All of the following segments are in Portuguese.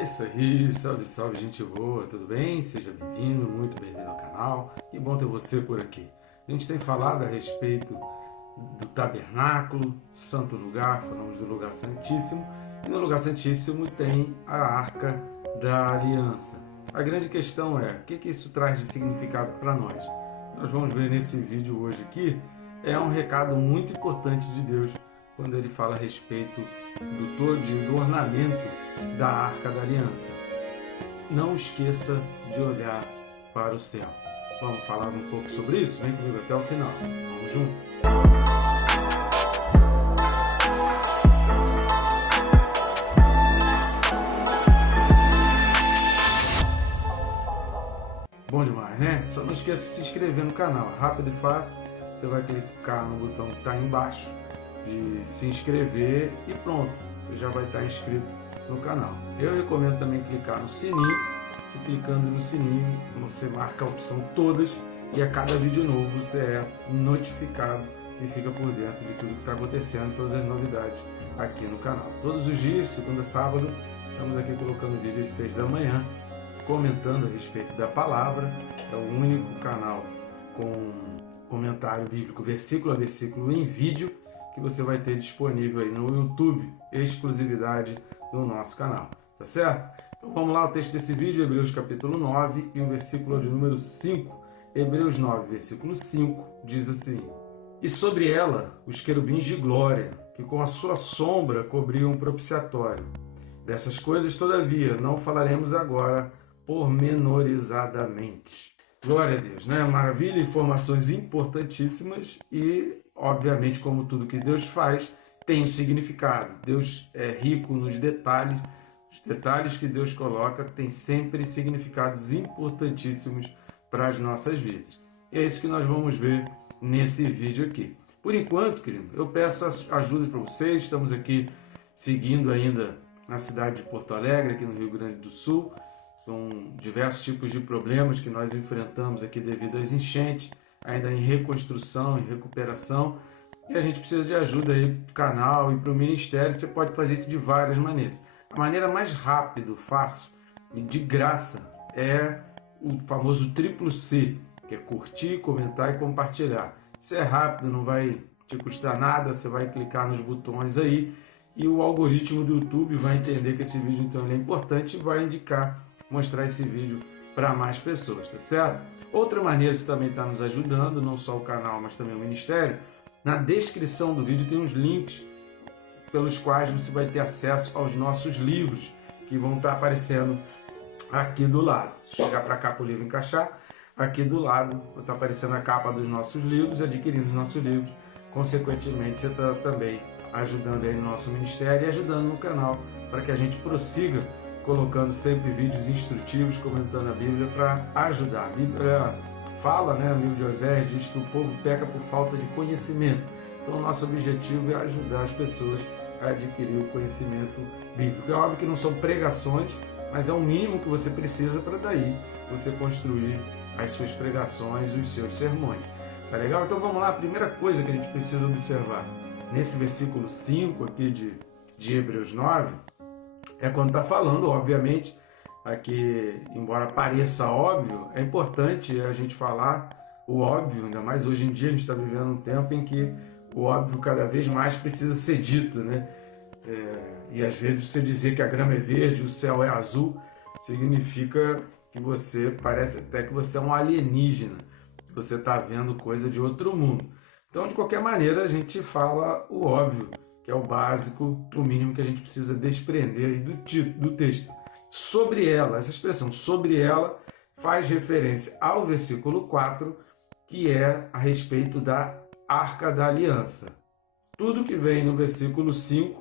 É isso aí, salve, salve, gente boa, tudo bem? Seja bem-vindo, muito bem-vindo ao canal. Que bom ter você por aqui. A gente tem falado a respeito do tabernáculo, santo lugar, falamos do lugar santíssimo, e no lugar santíssimo tem a arca da aliança. A grande questão é, o que isso traz de significado para nós? Nós vamos ver nesse vídeo hoje aqui, é um recado muito importante de Deus, quando ele fala a respeito do ornamento da Arca da Aliança. Não esqueça de olhar para o céu. Vamos falar um pouco sobre isso? Vem comigo até o final. Vamos junto? Bom demais, né? Só não esqueça de se inscrever no canal. Rápido e fácil. Você vai clicar no botão que está aí embaixo de se inscrever e pronto, você já vai estar inscrito no canal. Eu recomendo também clicar no sininho, que clicando no sininho você marca a opção todas e a cada vídeo novo você é notificado e fica por dentro de tudo que está acontecendo, todas as novidades aqui no canal. Todos os dias, segunda a sábado, estamos aqui colocando vídeo às 6 da manhã, comentando a respeito da palavra. É o único canal com comentário bíblico versículo a versículo em vídeo que você vai ter disponível aí no YouTube, exclusividade do nosso canal, tá certo? Então vamos lá, o texto desse vídeo, Hebreus capítulo 9 e o versículo de número 5. Hebreus 9, versículo 5, diz assim: E sobre ela os querubins de glória, que com a sua sombra cobriam o propiciatório. Dessas coisas, todavia, não falaremos agora pormenorizadamente. Glória a Deus, né? Maravilha, informações importantíssimas e, obviamente, como tudo que Deus faz, tem um significado. Deus é rico nos detalhes. Os detalhes que Deus coloca têm sempre significados importantíssimos para as nossas vidas. E é isso que nós vamos ver nesse vídeo aqui. Por enquanto, querido, eu peço ajuda para vocês. Estamos aqui seguindo ainda na cidade de Porto Alegre, aqui no Rio Grande do Sul. São diversos tipos de problemas que nós enfrentamos aqui devido às enchentes, ainda em reconstrução, em recuperação. E a gente precisa de ajuda aí para o canal e para o ministério. Você pode fazer isso de várias maneiras. A maneira mais rápida, fácil e de graça é o famoso triplo C, que é curtir, comentar e compartilhar. Isso é rápido, não vai te custar nada, você vai clicar nos botões aí e o algoritmo do YouTube vai entender que esse vídeo então ele é importante e vai indicar, mostrar esse vídeo para mais pessoas, tá certo? Outra maneira que você também está nos ajudando, não só o canal, mas também o ministério, na descrição do vídeo tem os links pelos quais você vai ter acesso aos nossos livros, que vão estar aparecendo aqui do lado. Se chegar para cá para o livro encaixar, aqui do lado vai estar aparecendo a capa dos nossos livros, adquirindo os nossos livros. Consequentemente, você está também ajudando aí no nosso ministério e ajudando no canal, para que a gente prossiga colocando sempre vídeos instrutivos, comentando a Bíblia para ajudar. A Bíblia fala, né, no livro de Oséias, diz que o povo peca por falta de conhecimento. Então, o nosso objetivo é ajudar as pessoas a adquirir o conhecimento bíblico. É óbvio que não são pregações, mas é o mínimo que você precisa para daí você construir as suas pregações, os seus sermões. Tá legal? Então, vamos lá. A primeira coisa que a gente precisa observar nesse versículo 5 aqui de Hebreus 9, é quando está falando, obviamente, aqui, embora pareça óbvio, é importante a gente falar o óbvio, ainda mais hoje em dia a gente está vivendo um tempo em que o óbvio cada vez mais precisa ser dito, né? E às vezes você dizer que a grama é verde, o céu é azul, significa que você, parece até que você é um alienígena, que você está vendo coisa de outro mundo. Então, de qualquer maneira, a gente fala o óbvio, que é o básico, o mínimo que a gente precisa desprender aí do texto. Sobre ela, essa expressão sobre ela faz referência ao versículo 4, que é a respeito da Arca da Aliança. Tudo que vem no versículo 5,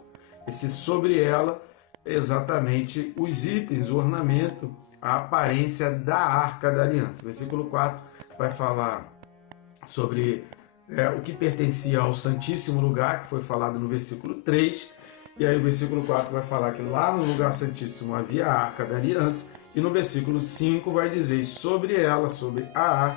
esse sobre ela, é exatamente os itens, o ornamento, a aparência da Arca da Aliança. O versículo 4 vai falar sobre o que pertencia ao Santíssimo Lugar, que foi falado no versículo 3, e aí o versículo 4 vai falar que lá no lugar santíssimo havia a Arca da Aliança, e no versículo 5 vai dizer sobre ela, sobre a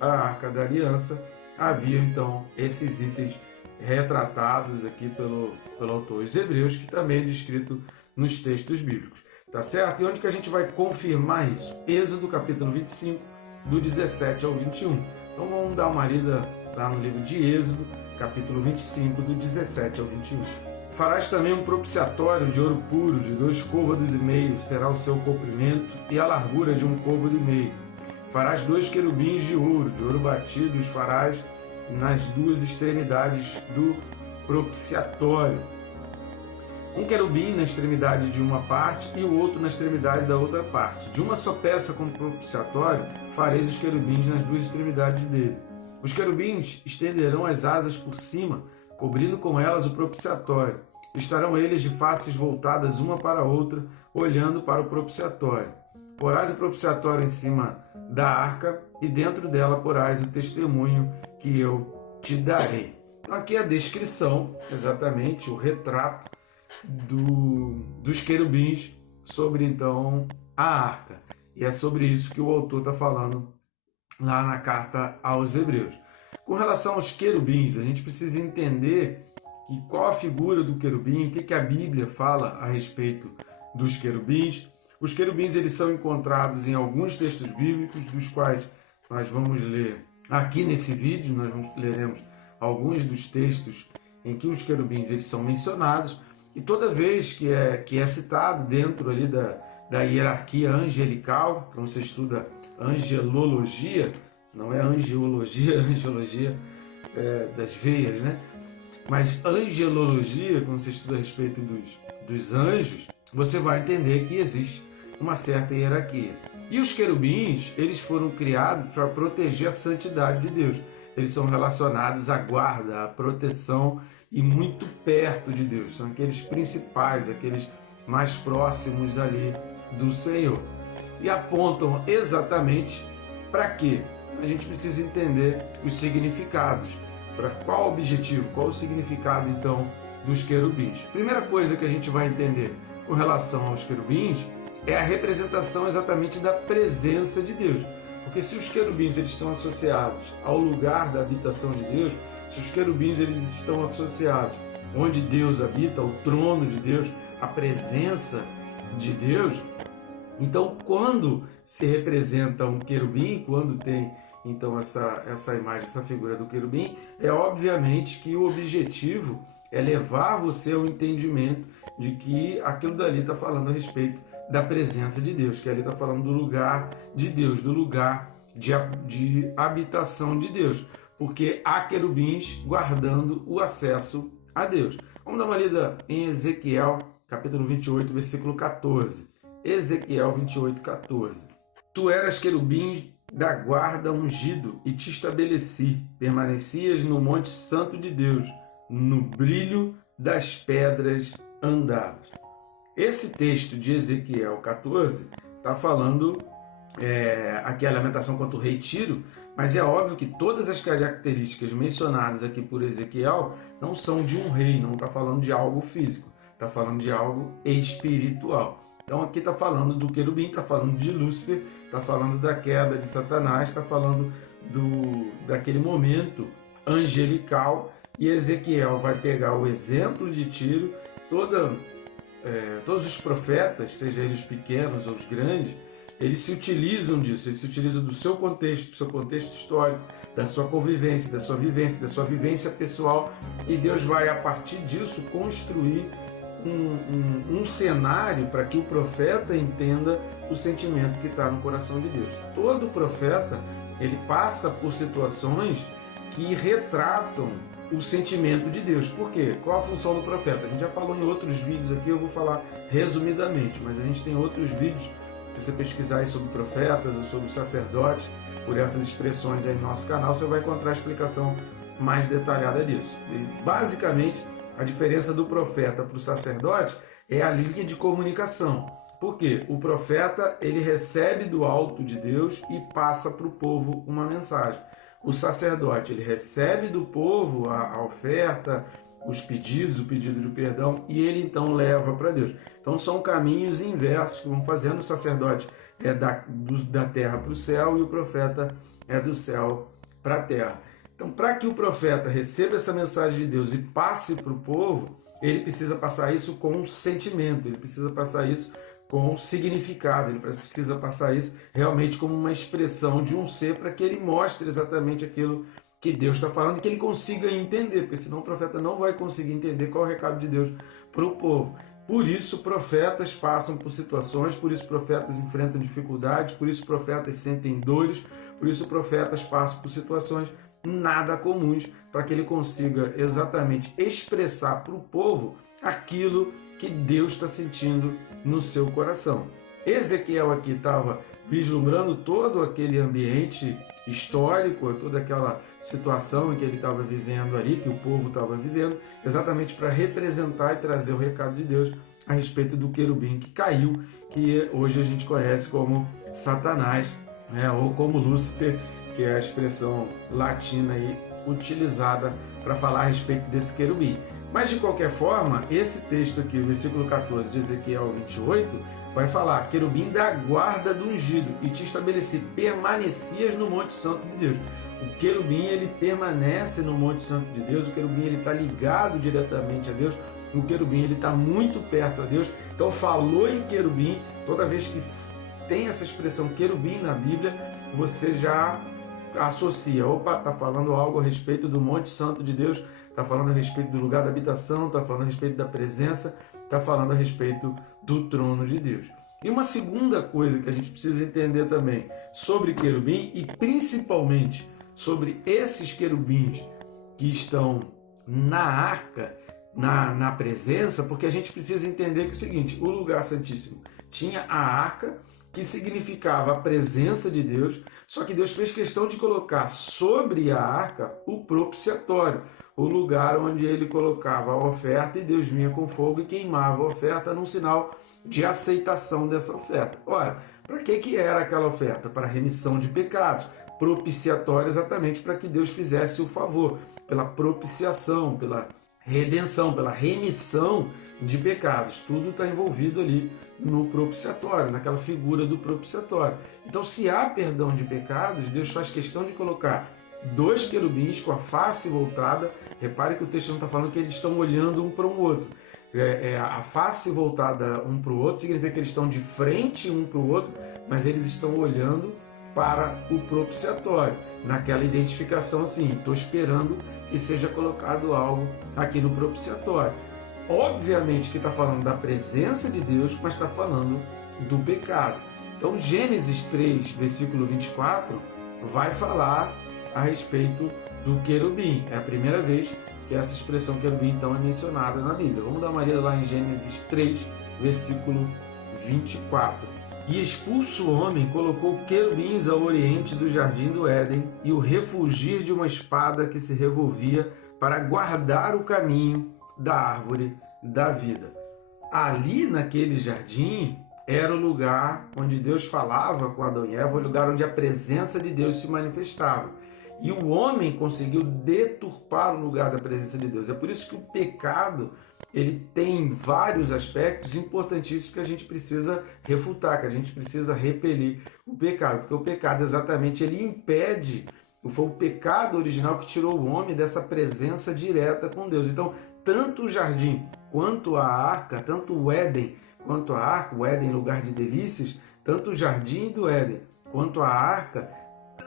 Arca da Aliança, havia então esses itens retratados aqui pelo autor dos Hebreus, que também é descrito nos textos bíblicos. tá certo? E onde que a gente vai confirmar isso? Êxodo capítulo 25, do 17 ao 21. Então vamos dar uma lida lá no livro de Êxodo, capítulo 25, do 17 ao 21. Farás também um propiciatório de ouro puro, de 2 côvados e meio, será o seu comprimento, e a largura de 1 côvado e meio. Farás 2 querubins de ouro batido, os farás nas 2 extremidades do propiciatório. Um querubim na extremidade de uma parte e o outro na extremidade da outra parte. De uma só peça como propiciatório, fareis os querubins nas 2 extremidades dele. Os querubins estenderão as asas por cima, cobrindo com elas o propiciatório. Estarão eles de faces voltadas uma para a outra, olhando para o propiciatório. Porás o propiciatório em cima da arca, e dentro dela porás o testemunho que eu te darei. Então aqui é a descrição, exatamente, o retrato dos querubins sobre, então, a arca. E é sobre isso que o autor está falando lá na carta aos Hebreus. Com relação aos querubins, a gente precisa entender que qual a figura do querubim, o que a Bíblia fala a respeito dos querubins. Os querubins eles são encontrados em alguns textos bíblicos, dos quais nós vamos ler aqui nesse vídeo. Nós leremos alguns dos textos em que os querubins eles são mencionados, e toda vez que é citado dentro ali da hierarquia angelical, quando você estuda angelologia, não é angiologia, angiologia das veias, né? Mas angelologia, quando você estuda a respeito dos anjos, você vai entender que existe uma certa hierarquia. E os querubins, eles foram criados para proteger a santidade de Deus. Eles são relacionados à guarda, à proteção e muito perto de Deus. São aqueles principais, aqueles mais próximos ali do Senhor. E apontam exatamente para quê? A gente precisa entender os significados. Para qual objetivo, qual o significado então dos querubins? Primeira coisa que a gente vai entender com relação aos querubins é a representação exatamente da presença de Deus. Porque se os querubins eles estão associados ao lugar da habitação de Deus, se os querubins eles estão associados onde Deus habita, o trono de Deus, a presença de Deus, então quando se representa um querubim, quando tem então essa imagem, essa figura do querubim, é obviamente que o objetivo é levar você ao entendimento de que aquilo dali está falando a respeito da presença de Deus, que ali está falando do lugar de Deus, do lugar de habitação de Deus, porque há querubins guardando o acesso a Deus. Vamos dar uma lida em Ezequiel, capítulo 28, versículo 14. Ezequiel 28, 14. Tu eras querubim da guarda ungido e te estabeleci, permanecias no monte santo de Deus, no brilho das pedras andavas. Esse texto de Ezequiel 14 está falando aqui a lamentação contra o rei Tiro, mas é óbvio que todas as características mencionadas aqui por Ezequiel não são de um rei, não está falando de algo físico, está falando de algo espiritual. Então aqui está falando do querubim, está falando de Lúcifer, está falando da queda de Satanás, está falando daquele momento angelical, e Ezequiel vai pegar o exemplo de Tiro, todos os profetas, seja eles pequenos ou os grandes, eles se utilizam disso, eles se utilizam do seu contexto histórico, da sua convivência, da sua vivência pessoal, e Deus vai, a partir disso, construir um cenário para que o profeta entenda o sentimento que está no coração de Deus. Todo profeta, ele passa por situações que retratam o sentimento de Deus. Por quê? Qual a função do profeta? A gente já falou em outros vídeos aqui, eu vou falar resumidamente, mas a gente tem outros vídeos, se você pesquisar aí sobre profetas ou sobre sacerdotes, por essas expressões aí no nosso canal, você vai encontrar a explicação mais detalhada disso. E, basicamente, a diferença do profeta para o sacerdote é a linha de comunicação. Por quê? O profeta, ele recebe do alto de Deus e passa para o povo uma mensagem. O sacerdote, ele recebe do povo a oferta, os pedidos, o pedido de perdão, e ele então leva para Deus. Então são caminhos inversos que vão fazendo. O sacerdote é da terra para o céu e o profeta é do céu para a terra. Então, para que o profeta receba essa mensagem de Deus e passe para o povo, ele precisa passar isso com um sentimento, ele precisa passar isso com significado. Ele precisa passar isso realmente como uma expressão de um ser para que ele mostre exatamente aquilo que Deus está falando e que ele consiga entender, porque senão o profeta não vai conseguir entender qual é o recado de Deus para o povo. Por isso, profetas passam por situações, por isso, profetas enfrentam dificuldades, por isso, profetas sentem dores, por isso, profetas passam por situações nada comuns, para que ele consiga exatamente expressar para o povo aquilo que Deus está sentindo no seu coração. Ezequiel aqui estava vislumbrando todo aquele ambiente histórico, toda aquela situação em que ele estava vivendo ali, que o povo estava vivendo, exatamente para representar e trazer o recado de Deus a respeito do querubim que caiu, que hoje a gente conhece como Satanás, né, ou como Lúcifer, que é a expressão latina aí utilizada para falar a respeito desse querubim. Mas de qualquer forma, esse texto aqui, o versículo 14 de Ezequiel 28, vai falar: querubim da guarda do ungido, e te estabeleci, permanecias no Monte Santo de Deus. O querubim, ele permanece no Monte Santo de Deus, o querubim, ele está ligado diretamente a Deus, o querubim, ele está muito perto a Deus. Então, falou em querubim, toda vez que tem essa expressão querubim na Bíblia, você já associa, opa, está falando algo a respeito do Monte Santo de Deus, está falando a respeito do lugar da habitação, está falando a respeito da presença, está falando a respeito do trono de Deus. E uma segunda coisa que a gente precisa entender também sobre querubim, e principalmente sobre esses querubins que estão na arca, na presença, porque a gente precisa entender que é o seguinte: o lugar santíssimo tinha a arca, que significava a presença de Deus, só que Deus fez questão de colocar sobre a arca o propiciatório, o lugar onde ele colocava a oferta, e Deus vinha com fogo e queimava a oferta num sinal de aceitação dessa oferta. Ora, para que era aquela oferta? Para remissão de pecados, propiciatório exatamente para que Deus fizesse o favor, pela propiciação, pela redenção, pela remissão de pecados. Tudo está envolvido ali no propiciatório, naquela figura do propiciatório. Então, se há perdão de pecados, Deus faz questão de colocar dois querubins com a face voltada. Repare que o texto não está falando que eles estão olhando um para o outro. A face voltada um para o outro significa que eles estão de frente um para o outro, mas eles estão olhando para o propiciatório, naquela identificação assim: estou esperando que seja colocado algo aqui no propiciatório. Obviamente que está falando da presença de Deus, mas está falando do pecado. Então, Gênesis 3, versículo 24, vai falar a respeito do querubim. É a primeira vez que essa expressão querubim, então, é mencionada na Bíblia. Vamos dar uma lida lá em Gênesis 3, versículo 24. E expulso o homem, colocou querubins ao oriente do jardim do Éden, e o refugir de uma espada que se revolvia para guardar o caminho da árvore da vida. Ali naquele jardim era o lugar onde Deus falava com Adão e Eva, o lugar onde a presença de Deus se manifestava. E o homem conseguiu deturpar o lugar da presença de Deus. É por isso que o pecado, ele tem vários aspectos importantíssimos que a gente precisa refutar, que a gente precisa repelir o pecado, porque o pecado exatamente ele impede, foi o pecado original que tirou o homem dessa presença direta com Deus. Então, tanto o jardim quanto a arca, tanto o Éden quanto a arca, o Éden lugar de delícias, tanto o jardim do Éden quanto a arca,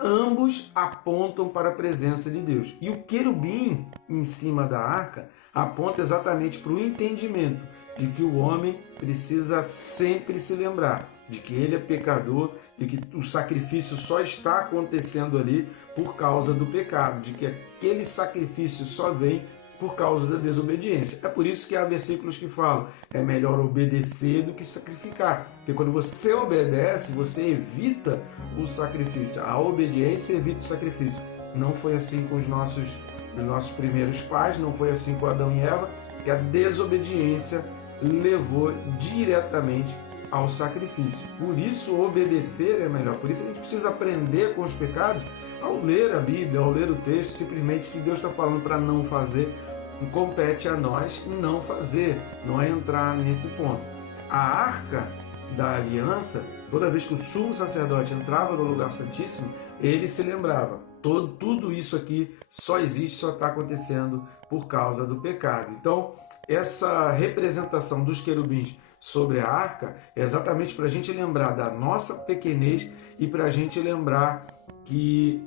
ambos apontam para a presença de Deus. E o querubim em cima da arca aponta exatamente para o entendimento de que o homem precisa sempre se lembrar de que ele é pecador, de que o sacrifício só está acontecendo ali por causa do pecado, de que aquele sacrifício só vem por causa da desobediência. É por isso que há versículos que falam: é melhor obedecer do que sacrificar. Porque quando você obedece, você evita o sacrifício. A obediência evita o sacrifício. Não foi assim com os nossos primeiros pais, não foi assim com Adão e Eva, que a desobediência levou diretamente ao sacrifício. Por isso, obedecer é melhor. Por isso a gente precisa aprender com os pecados ao ler a Bíblia, ao ler o texto. Simplesmente, se Deus está falando para não fazer, compete a nós não fazer, não é entrar nesse ponto. A arca da aliança, toda vez que o sumo sacerdote entrava no lugar santíssimo, ele se lembrava: tudo isso aqui só existe, só está acontecendo por causa do pecado. Então, essa representação dos querubins sobre a arca é exatamente para a gente lembrar da nossa pequenez e para a gente lembrar que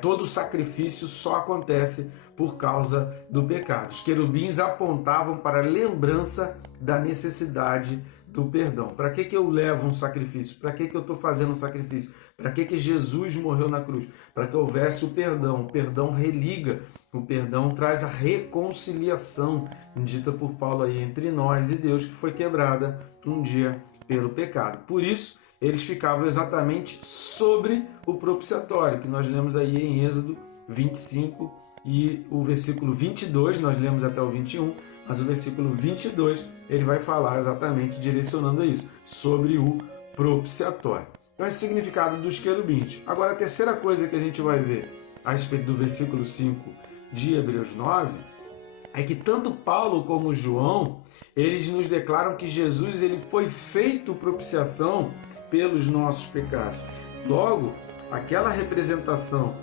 todo sacrifício só acontece por causa do pecado. Os querubins apontavam para a lembrança da necessidade do perdão. Para que eu levo um sacrifício? Para que eu estou fazendo um sacrifício? Para que Jesus morreu na cruz? Para que houvesse o perdão. O perdão religa, o perdão traz a reconciliação, dita por Paulo aí, entre nós e Deus, que foi quebrada um dia pelo pecado. Por isso, eles ficavam exatamente sobre o propiciatório, que nós lemos aí em Êxodo 25 e o versículo 22, nós lemos até o 21, mas o versículo 22 ele vai falar exatamente direcionando a isso, sobre o propiciatório. Então, esse significado dos querubins. Agora, a terceira coisa que a gente vai ver a respeito do versículo 5 de Hebreus 9 é que tanto Paulo como João, eles nos declaram que Jesus ele foi feito propiciação pelos nossos pecados. Logo, aquela representação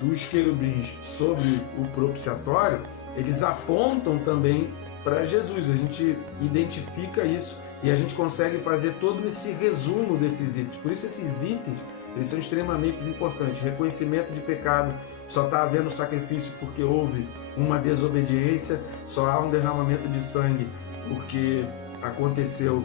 dos querubins sobre o propiciatório, eles apontam também para Jesus. A gente identifica isso e a gente consegue fazer todo esse resumo desses itens. Por isso esses itens, eles são extremamente importantes. Reconhecimento de pecado, só está havendo sacrifício porque houve uma desobediência, só há um derramamento de sangue porque aconteceu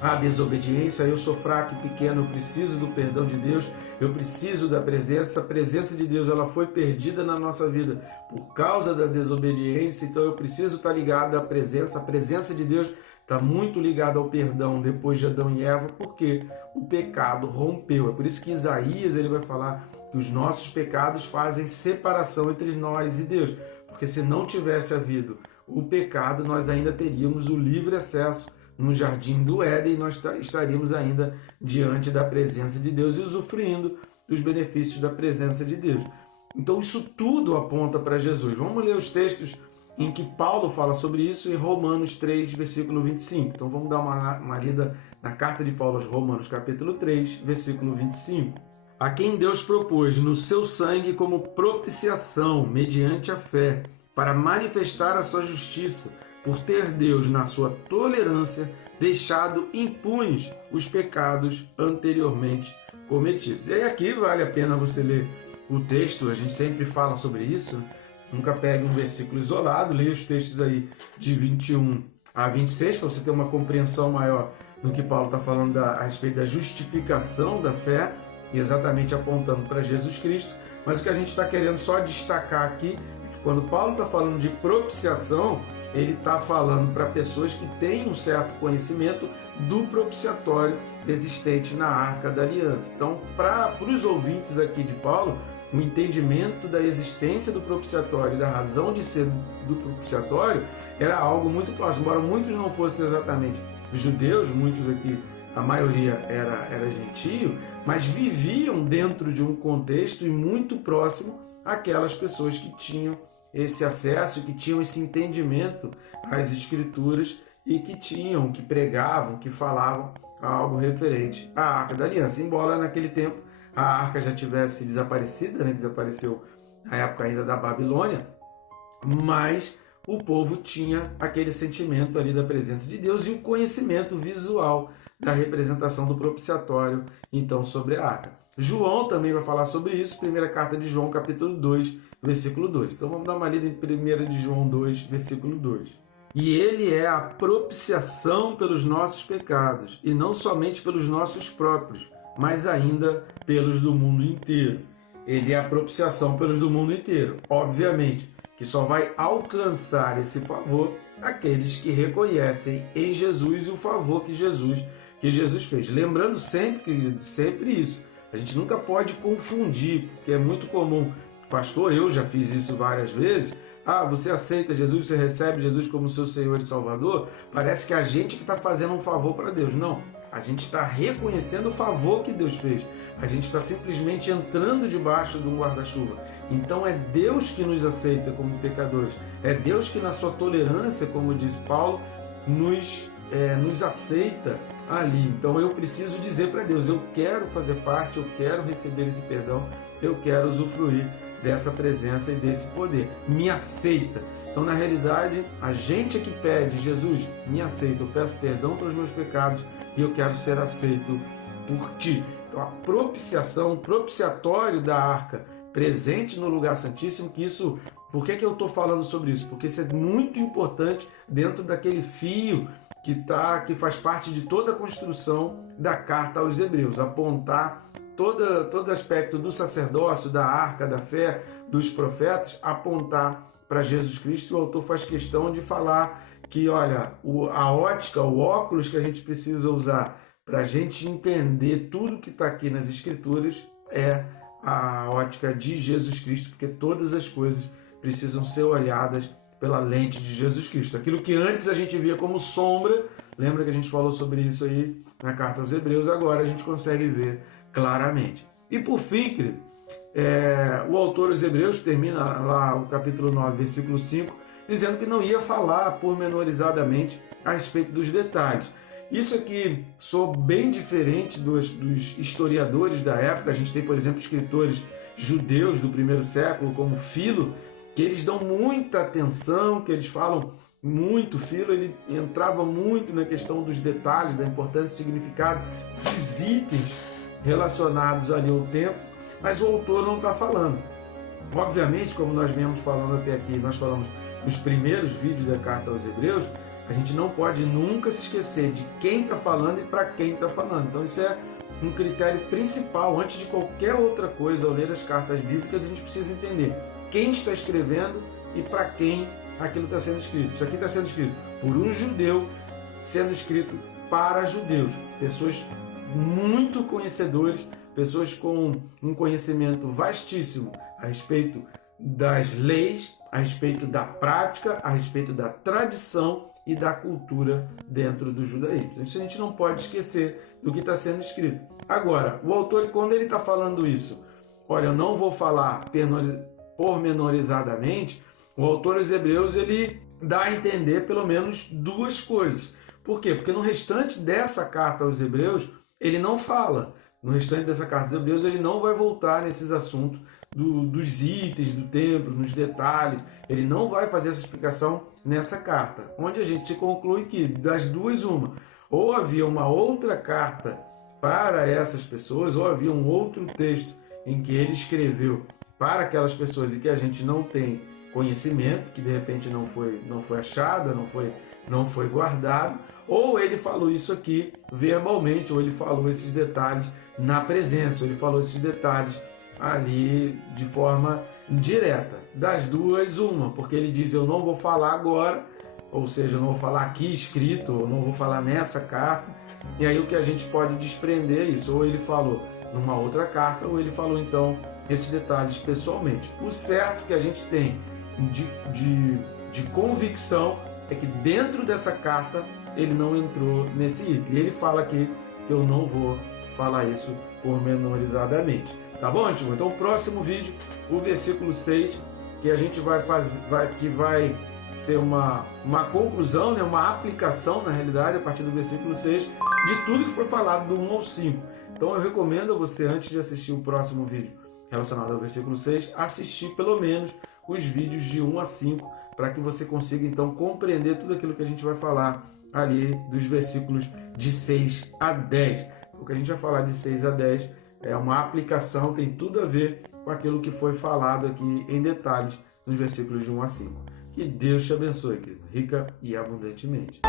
a desobediência. Eu sou fraco e pequeno, eu preciso do perdão de Deus, eu preciso da presença. A presença de Deus ela foi perdida na nossa vida por causa da desobediência, então eu preciso estar ligado à presença. A presença de Deus está muito ligada ao perdão depois de Adão e Eva, porque o pecado rompeu. É por isso que Isaías ele vai falar que os nossos pecados fazem separação entre nós e Deus, porque se não tivesse havido o pecado, nós ainda teríamos o livre acesso no jardim do Éden, nós estaríamos ainda diante da presença de Deus e usufruindo dos benefícios da presença de Deus. Então isso tudo aponta para Jesus. Vamos ler os textos em que Paulo fala sobre isso em Romanos 3, versículo 25. Então vamos dar uma lida na carta de Paulo aos Romanos, capítulo 3, versículo 25. A quem Deus propôs no seu sangue como propiciação, mediante a fé, para manifestar a sua justiça, por ter Deus, na sua tolerância, deixado impunes os pecados anteriormente cometidos. E aí aqui vale a pena você ler o texto, a gente sempre fala sobre isso, nunca pegue um versículo isolado, leia os textos aí de 21 a 26, para você ter uma compreensão maior do que Paulo está falando a respeito da justificação da fé, e exatamente apontando para Jesus Cristo. Mas o que a gente está querendo só destacar aqui é que quando Paulo está falando de propiciação, ele está falando para pessoas que têm um certo conhecimento do propiciatório existente na Arca da Aliança. Então, para os ouvintes aqui de Paulo, o entendimento da existência do propiciatório e da razão de ser do propiciatório era algo muito próximo. Embora muitos não fossem exatamente judeus, muitos aqui, a maioria era gentio, mas viviam dentro de um contexto e muito próximo àquelas pessoas que tinham esse acesso, que tinham esse entendimento às Escrituras e que pregavam, que falavam algo referente à Arca da Aliança. Embora naquele tempo a Arca já tivesse desaparecido, né? Desapareceu na época ainda da Babilônia, mas o povo tinha aquele sentimento ali da presença de Deus e o conhecimento visual da representação do propiciatório, então, sobre a Arca. João também vai falar sobre isso, primeira carta de João, capítulo 2, versículo 2. Então vamos dar uma lida em 1 de João 2, versículo 2. E ele é a propiciação pelos nossos pecados, e não somente pelos nossos próprios, mas ainda pelos do mundo inteiro. Ele é a propiciação pelos do mundo inteiro. Obviamente que só vai alcançar esse favor aqueles que reconhecem em Jesus o favor que Jesus fez. Lembrando sempre, querido, sempre isso. A gente nunca pode confundir, porque é muito comum. Pastor, eu já fiz isso várias vezes. Você aceita Jesus, você recebe Jesus como seu Senhor e Salvador? Parece que a gente que está fazendo um favor para Deus. Não, a gente está reconhecendo o favor que Deus fez. A gente está simplesmente entrando debaixo de um guarda-chuva. Então é Deus que nos aceita como pecadores. É Deus que na sua tolerância, como diz Paulo, nos aceita ali. Então eu preciso dizer para Deus, eu quero fazer parte, eu quero receber esse perdão, eu quero usufruir dessa presença e desse poder. Me aceita. Então, na realidade, a gente é que pede: Jesus, me aceita, eu peço perdão pelos meus pecados e eu quero ser aceito por ti. Então, a propiciação, o propiciatório da arca presente no lugar santíssimo, que isso, por que eu estou falando sobre isso? Porque isso é muito importante dentro daquele fio que faz parte de toda a construção da carta aos Hebreus, apontar todo aspecto do sacerdócio, da arca, da fé, dos profetas, apontar para Jesus Cristo. O autor faz questão de falar que, olha, a ótica, o óculos que a gente precisa usar para a gente entender tudo que está aqui nas Escrituras é a ótica de Jesus Cristo, porque todas as coisas precisam ser olhadas pela lente de Jesus Cristo. Aquilo que antes a gente via como sombra, lembra que a gente falou sobre isso aí na carta aos Hebreus, agora a gente consegue ver claramente. E por fim, querido, o autor aos Hebreus termina lá o capítulo 9, versículo 5, dizendo que não ia falar pormenorizadamente a respeito dos detalhes. Isso aqui soa bem diferente dos historiadores da época. A gente tem, por exemplo, escritores judeus do primeiro século, como Filo, que eles dão muita atenção, que eles falam muito. Filo, ele entrava muito na questão dos detalhes, da importância e significado dos itens relacionados ali ao tempo, mas o autor não está falando. Obviamente, como nós viemos falando até aqui, nós falamos nos primeiros vídeos da carta aos Hebreus, a gente não pode nunca se esquecer de quem está falando e para quem está falando. Então isso é um critério principal. Antes de qualquer outra coisa, ao ler as cartas bíblicas, a gente precisa entender quem está escrevendo e para quem aquilo está sendo escrito. Isso aqui está sendo escrito por um judeu, sendo escrito para judeus. Pessoas muito conhecedores, pessoas com um conhecimento vastíssimo a respeito das leis, a respeito da prática, a respeito da tradição e da cultura dentro do judaísmo. Então, isso a gente não pode esquecer do que está sendo escrito. Agora, o autor, quando ele está falando isso, olha, eu não vou falar pormenorizadamente, o autor aos Hebreus, ele dá a entender pelo menos duas coisas. Por quê? Porque no restante dessa carta aos Hebreus, ele não fala. No restante dessa carta aos Hebreus, ele não vai voltar nesses assuntos dos itens do templo, nos detalhes. Ele não vai fazer essa explicação nessa carta, onde a gente se conclui que das duas uma, ou havia uma outra carta para essas pessoas, ou havia um outro texto em que ele escreveu para aquelas pessoas e que a gente não tem conhecimento, que de repente não foi achado, não foi guardado, ou ele falou isso aqui verbalmente, ou ele falou esses detalhes na presença, ou ele falou esses detalhes ali de forma direta. Das duas, uma, porque ele diz: eu não vou falar agora, ou seja, eu não vou falar aqui escrito, ou não vou falar nessa carta. E aí o que a gente pode desprender é isso, ou ele falou numa outra carta, ou ele falou então esses detalhes pessoalmente. O certo que a gente tem de convicção é que dentro dessa carta ele não entrou nesse item. E ele fala aqui que eu não vou falar isso pormenorizadamente. Tá bom, Timão? Então o próximo vídeo, o versículo 6, que a gente vai ser uma conclusão, né? Uma aplicação, na realidade, a partir do versículo 6, de tudo que foi falado do 1 ao 5. Então eu recomendo a você, antes de assistir o próximo vídeo relacionado ao versículo 6, assistir pelo menos os vídeos de 1 a 5, para que você consiga então compreender tudo aquilo que a gente vai falar ali dos versículos de 6 a 10. O que a gente vai falar de 6 a 10 é uma aplicação, tem tudo a ver com aquilo que foi falado aqui em detalhes nos versículos de 1 a 5. Que Deus te abençoe, querido, rica e abundantemente.